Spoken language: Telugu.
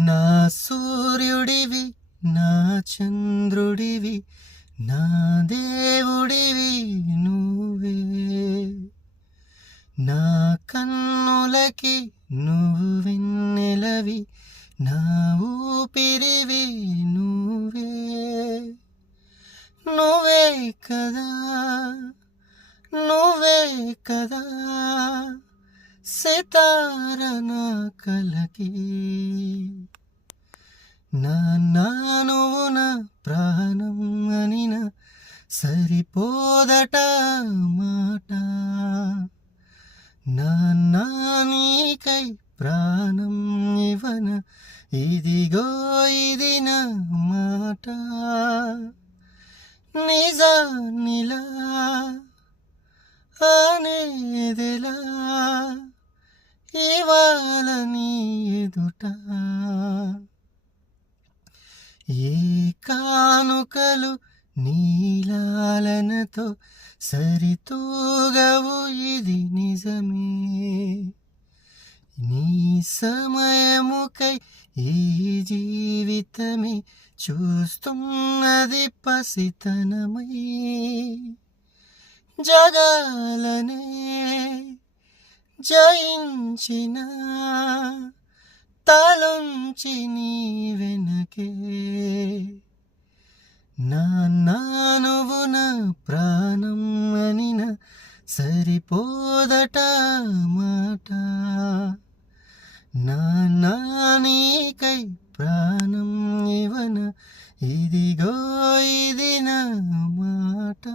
నా సూర్యుడివి నా చంద్రుడివి నా దేవుడివి నువ్వే నా కన్నులకి నువ్వు వెన్నెలవి నా ఊపిరివి నువ్వే నువ్వే కదా నువ్వే కదా సితార నా కలకి నువ్వు నా ప్రాణం అనిన సరిపోదట మాట నీకై ప్రాణం ఇవన ఇదిగో ఇది నా మాట నిజానిలా అనేదిలా ఇవాళ నీ ఎదుట ఏ కానుకలు నీలాలనతో సరితూగవు ఇది నిజమే నీ సమయముకై ఈ జీవితమే చూస్తున్నది పసితనమై జగాలనే జయించిన తలంచి నీ వెనకే నువ్వు నా ప్రాణం అనిన సరిపోదట మాట నీకై ప్రాణం ఇవన ఇదిగో ఇది నా మాట